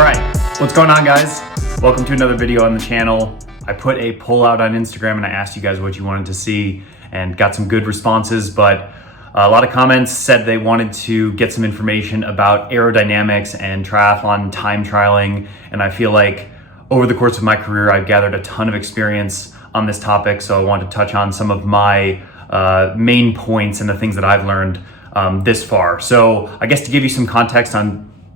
All right, what's going on, guys? Welcome to another video on the channel. I put a poll out on Instagram and I asked you guys what you wanted to see and got some good responses, but a lot of comments said they wanted to get some information about aerodynamics and triathlon time trialing. And I feel like over the course of my career, I've gathered a ton of experience on this topic. So I want to touch on some of my main points and the things that I've learned this far. So I guess to give you some context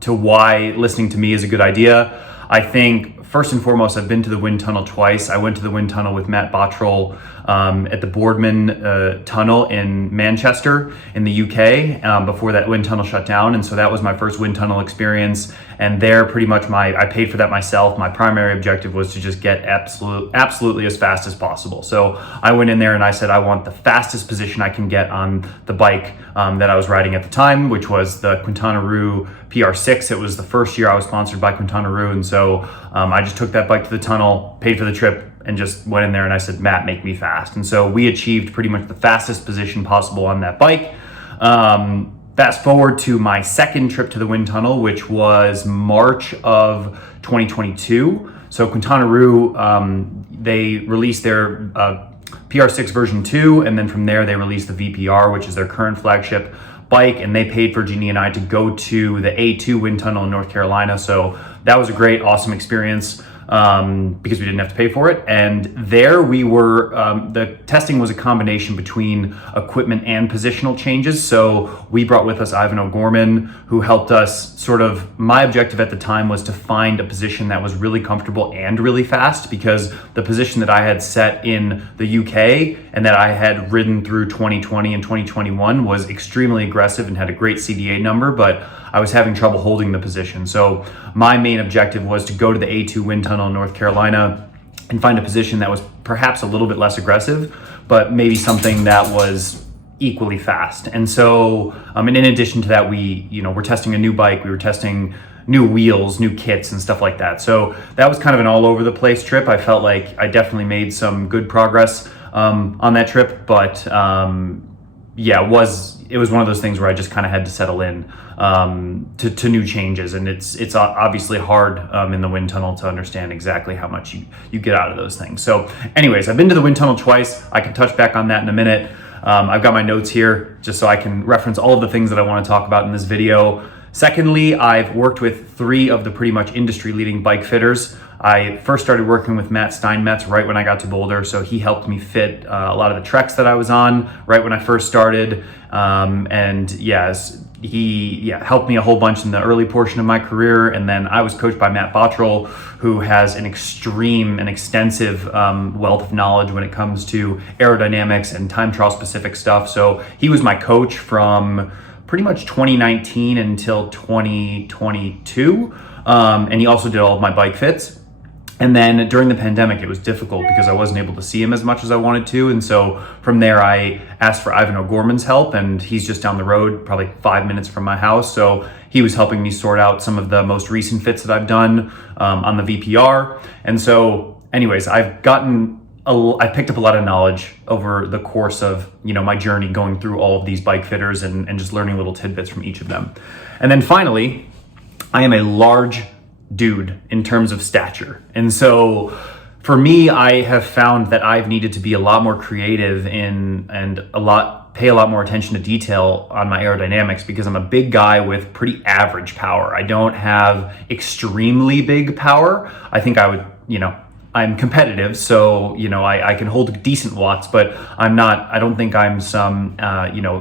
to why listening to me is a good idea, I think first and foremost, I've been to the wind tunnel twice. I went to the wind tunnel with Matt Bottrell at the Boardman tunnel in Manchester in the UK before that wind tunnel shut down. And so that was my first wind tunnel experience. And there pretty much I paid for that myself. My primary objective was to just get absolutely as fast as possible. So I went in there and I said, I want the fastest position I can get on the bike that I was riding at the time, which was the Quintana Roo PR6. It was the first year I was sponsored by Quintana Roo. And so I just took that bike to the tunnel, paid for the trip, and just went in there and I said, Matt, make me fast. And so we achieved pretty much the fastest position possible on that bike. Fast forward to my second trip to the wind tunnel, which was March of 2022. So Quintana Roo, they released their PR6 version 2, and then from there they released the VPR, which is their current flagship bike, and they paid for Jeannie and I to go to the A2 wind tunnel in North Carolina. So that was a great, awesome experience because we didn't have to pay for it. And there we were, the testing was a combination between equipment and positional changes. So we brought with us Ivan O'Gorman, who helped us my objective at the time was to find a position that was really comfortable and really fast, because the position that I had set in the UK and that I had ridden through 2020 and 2021 was extremely aggressive and had a great CDA number, but I was having trouble holding the position. So my main objective was to go to the A2 wind tunnel in North Carolina and find a position that was perhaps a little bit less aggressive, but maybe something that was equally fast. And so, and in addition to that, we're testing a new bike, we were testing new wheels, new kits and stuff like that. So that was kind of an all over the place trip. I felt like I definitely made some good progress on that trip, but it was one of those things where I just kind of had to settle in to new changes. And it's obviously hard in the wind tunnel to understand exactly how much you get out of those things. So anyways, I've been to the wind tunnel twice. I can touch back on that in a minute. I've got my notes here just so I can reference all of the things that I want to talk about in this video. Secondly, I've worked with 3 of the pretty much industry leading bike fitters. I first started working with Matt Steinmetz right when I got to Boulder. So he helped me fit a lot of the treks that I was on right when I first started. He helped me a whole bunch in the early portion of my career. And then I was coached by Matt Bottrell, who has an extensive wealth of knowledge when it comes to aerodynamics and time trial specific stuff. So he was my coach from pretty much 2019 until 2022. And he also did all of my bike fits. And then during the pandemic, it was difficult because I wasn't able to see him as much as I wanted to. And so from there, I asked for Ivan O'Gorman's help, and he's just down the road, probably 5 minutes from my house. So he was helping me sort out some of the most recent fits that I've done on the VPR. And so anyways, I picked up a lot of knowledge over the course of, my journey going through all of these bike fitters and just learning little tidbits from each of them. And then finally, I am a large dude in terms of stature. And so for me, I have found that I've needed to be a lot more creative and pay a lot more attention to detail on my aerodynamics, because I'm a big guy with pretty average power. I don't have extremely big power. I think I would, I'm competitive, so I can hold decent watts, but I don't think I'm some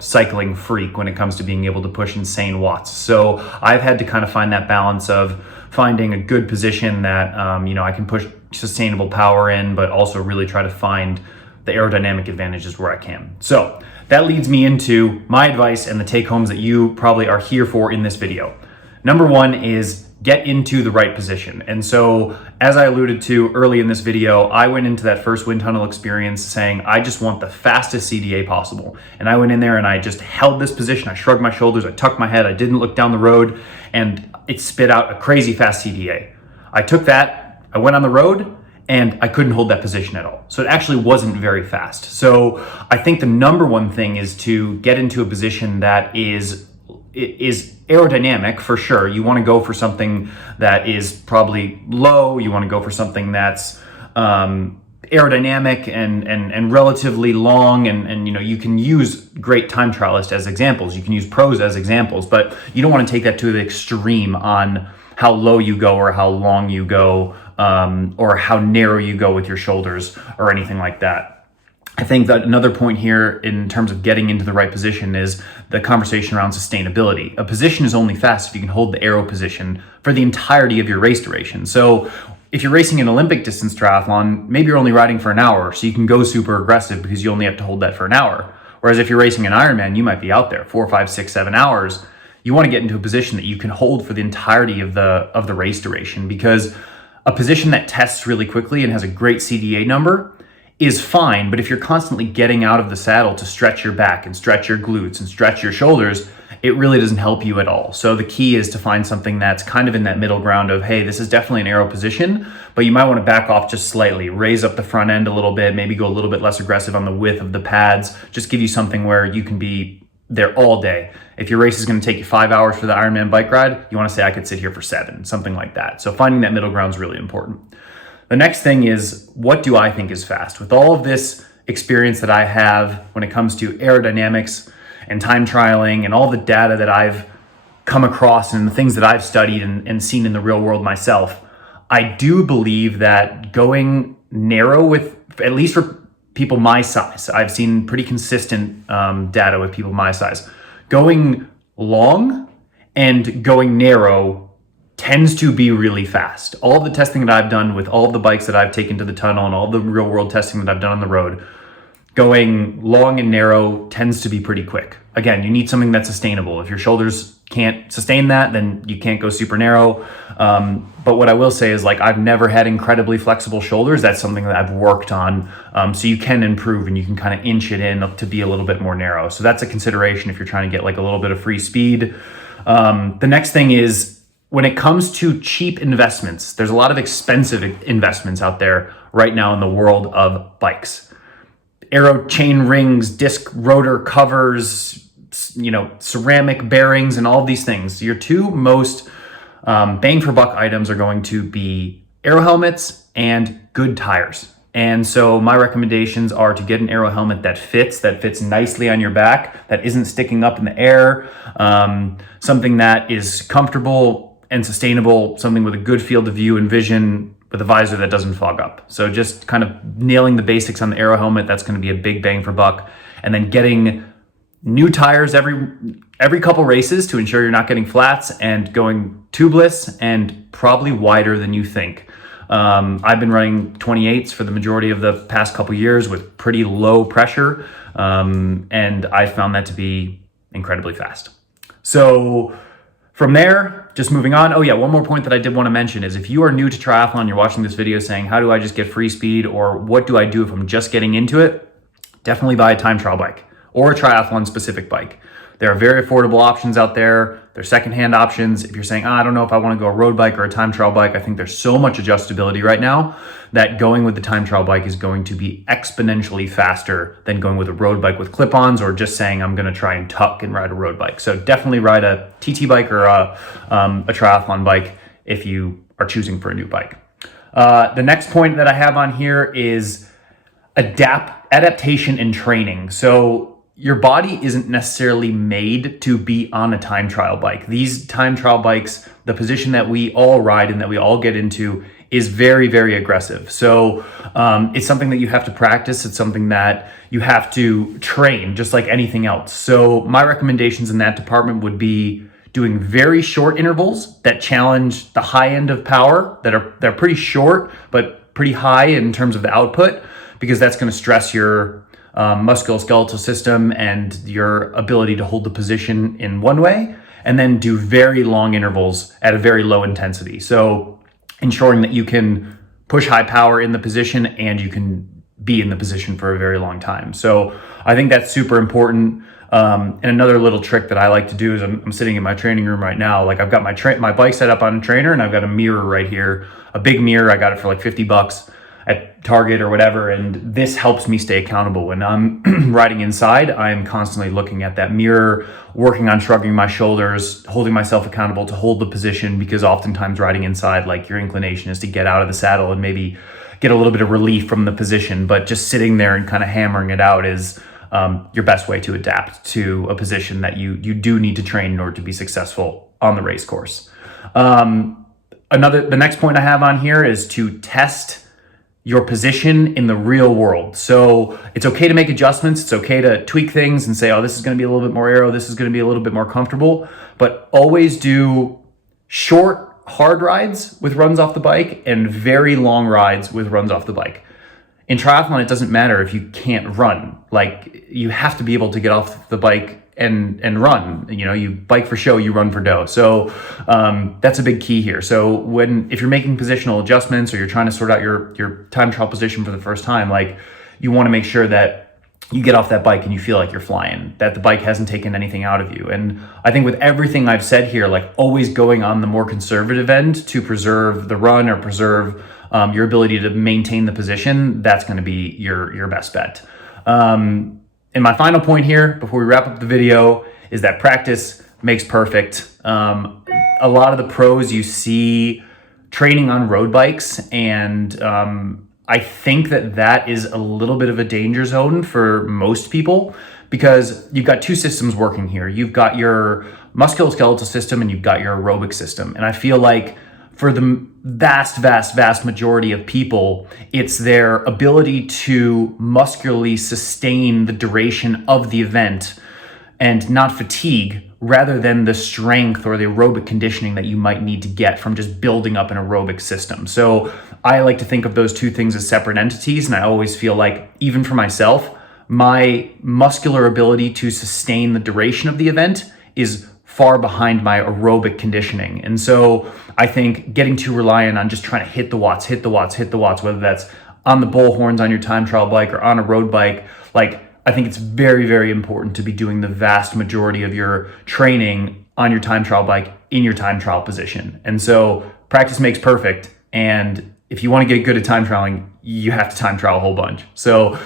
cycling freak when it comes to being able to push insane watts. So I've had to kind of find that balance of finding a good position that I can push sustainable power in, but also really try to find the aerodynamic advantages where I can. So that leads me into my advice and the take homes that you probably are here for in this video. Number 1 is get into the right position. And so as I alluded to early in this video, I went into that first wind tunnel experience saying, I just want the fastest CDA possible. And I went in there and I just held this position. I shrugged my shoulders, I tucked my head, I didn't look down the road, and it spit out a crazy fast CDA. I took that, I went on the road, and I couldn't hold that position at all. So it actually wasn't very fast. So I think the number 1 thing is to get into a position that is is aerodynamic for sure. You want to go for something that is probably low. You want to go for something that's aerodynamic and relatively long, and you can use great time trialists as examples. You can use pros as examples, but you don't want to take that to the extreme on how low you go or how long you go, or how narrow you go with your shoulders or anything like that. I think that another point here in terms of getting into the right position is the conversation around sustainability. A position is only fast if you can hold the aero position for the entirety of your race duration. So if you're racing an Olympic distance triathlon, maybe you're only riding for an hour, so you can go super aggressive because you only have to hold that for an hour. Whereas if you're racing an Ironman, you might be out there 4, 5, 6, 7 hours. You want to get into a position that you can hold for the entirety of the race duration, because a position that tests really quickly and has a great CDA number is fine, but if you're constantly getting out of the saddle to stretch your back and stretch your glutes and stretch your shoulders, it really doesn't help you at all. So the key is to find something that's kind of in that middle ground of, hey, this is definitely an aero position, but you might want to back off just slightly, raise up the front end a little bit, maybe go a little bit less aggressive on the width of the pads, just give you something where you can be there all day. If your race is going to take you 5 hours for the Ironman bike ride, you want to say, I could sit here for 7, something like that. So finding that middle ground is really important. The next thing is, what do I think is fast? With all of this experience that I have when it comes to aerodynamics and time trialing and all the data that I've come across and the things that I've studied and seen in the real world myself, I do believe that going narrow with, at least for people my size, I've seen pretty consistent data with people my size, going long and going narrow tends to be really fast. All of the testing that I've done with all of the bikes that I've taken to the tunnel and all the real world testing that I've done on the road, going long and narrow tends to be pretty quick. Again, you need something that's sustainable. If your shoulders can't sustain that, then you can't go super narrow. But what I will say is, like, I've never had incredibly flexible shoulders. That's something that I've worked on. So you can improve and you can kind of inch it in to be a little bit more narrow. So that's a consideration if you're trying to get like a little bit of free speed. The next thing is, when it comes to cheap investments, there's a lot of expensive investments out there right now in the world of bikes. Aero chain rings, disc rotor covers, ceramic bearings, and all of these things. Your two most bang for buck items are going to be aero helmets and good tires. And so my recommendations are to get an aero helmet that fits nicely on your back, that isn't sticking up in the air, something that is comfortable and sustainable, something with a good field of view and vision, with a visor that doesn't fog up. So just kind of nailing the basics on the aero helmet, that's going to be a big bang for buck. And then getting new tires every couple races to ensure you're not getting flats, and going tubeless and probably wider than you think. I've been running 28s for the majority of the past couple years with pretty low pressure, and I found that to be incredibly fast. So from there, just moving on. Oh yeah, one more point that I did want to mention is, if you are new to triathlon, you're watching this video saying, how do I just get free speed, or what do I do if I'm just getting into it? Definitely buy a time trial bike or a triathlon specific bike. There are very affordable options out there. There's secondhand options. If you're saying, I don't know if I want to go a road bike or a time trial bike, I think there's so much adjustability right now that going with the time trial bike is going to be exponentially faster than going with a road bike with clip-ons, or just saying, I'm going to try and tuck and ride a road bike. So definitely ride a TT bike or a triathlon bike if you are choosing for a new bike. The next point that I have on here is adaptation and training. So your body isn't necessarily made to be on a time trial bike. These time trial bikes, the position that we all ride and that we all get into, is very, very aggressive. So it's something that you have to practice. It's something that you have to train, just like anything else. So my recommendations in that department would be doing very short intervals that challenge the high end of power, they're pretty short, but pretty high in terms of the output, because that's going to stress your musculoskeletal system and your ability to hold the position in one way, and then do very long intervals at a very low intensity. So ensuring that you can push high power in the position and you can be in the position for a very long time. So I think that's super important. And another little trick that I like to do is, I'm sitting in my training room right now. Like, I've got my bike set up on a trainer, and I've got a mirror right here, a big mirror. I got it for like $50. at Target or whatever, and this helps me stay accountable. When I'm riding inside, I'm constantly looking at that mirror, working on shrugging my shoulders, holding myself accountable to hold the position, because oftentimes riding inside, like, your inclination is to get out of the saddle and maybe get a little bit of relief from the position, but just sitting there and kind of hammering it out is your best way to adapt to a position that you do need to train in order to be successful on the race course. The next point I have on here is to test your position in the real world. So it's okay to make adjustments. It's okay to tweak things and say, oh, this is going to be a little bit more aero. This is going to be a little bit more comfortable, but always do short, hard rides with runs off the bike and very long rides with runs off the bike. In triathlon, it doesn't matter if you can't run. Like, you have to be able to get off the bike and run. You know, you bike for show, you run for dough. So that's a big key here. So if you're making positional adjustments or you're trying to sort out your time trial position for the first time, like, you want to make sure that you get off that bike and you feel like you're flying, that the bike hasn't taken anything out of you. And I think with everything I've said here, like, always going on the more conservative end to preserve the run or preserve your ability to maintain the position, that's going to be your best bet. And my final point here, before we wrap up the video, is that practice makes perfect. A lot of the pros you see training on road bikes, and I think that is a little bit of a danger zone for most people, because you've got two systems working here. You've got your musculoskeletal system and you've got your aerobic system. And I feel like for the vast majority of people, it's their ability to muscularly sustain the duration of the event and not fatigue, rather than the strength or the aerobic conditioning that you might need to get from just building up an aerobic system. So I like to think of those two things as separate entities, and I always feel like, even for myself, my muscular ability to sustain the duration of the event is far behind my aerobic conditioning. And so I think getting too reliant on just trying to hit the watts, whether that's on the bullhorns on your time trial bike or on a road bike, like, I think it's very, very important to be doing the vast majority of your training on your time trial bike in your time trial position. And so practice makes perfect. And if you want to get good at time trialing, you have to time trial a whole bunch. So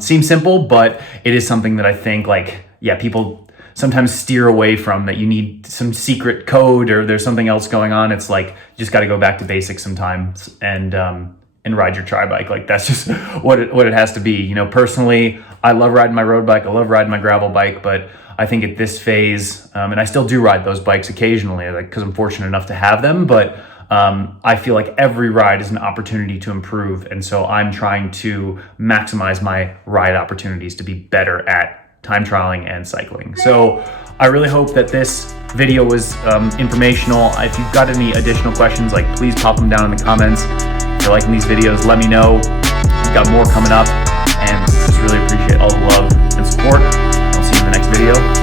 seems simple, but it is something that I think, like, yeah, people sometimes steer away from, that you need some secret code or there's something else going on. It's like, you just got to go back to basics sometimes and ride your tri bike. Like, that's just what it has to be. You know, personally, I love riding my road bike. I love riding my gravel bike, but I think at this phase, and I still do ride those bikes occasionally, like, because I'm fortunate enough to have them, but I feel like every ride is an opportunity to improve. And so I'm trying to maximize my ride opportunities to be better at time trialing and cycling. So I really hope that this video was informational. If you've got any additional questions, like, please pop them down in the comments. If you're liking these videos, let me know. We've got more coming up, and just really appreciate all the love and support. I'll see you in the next video.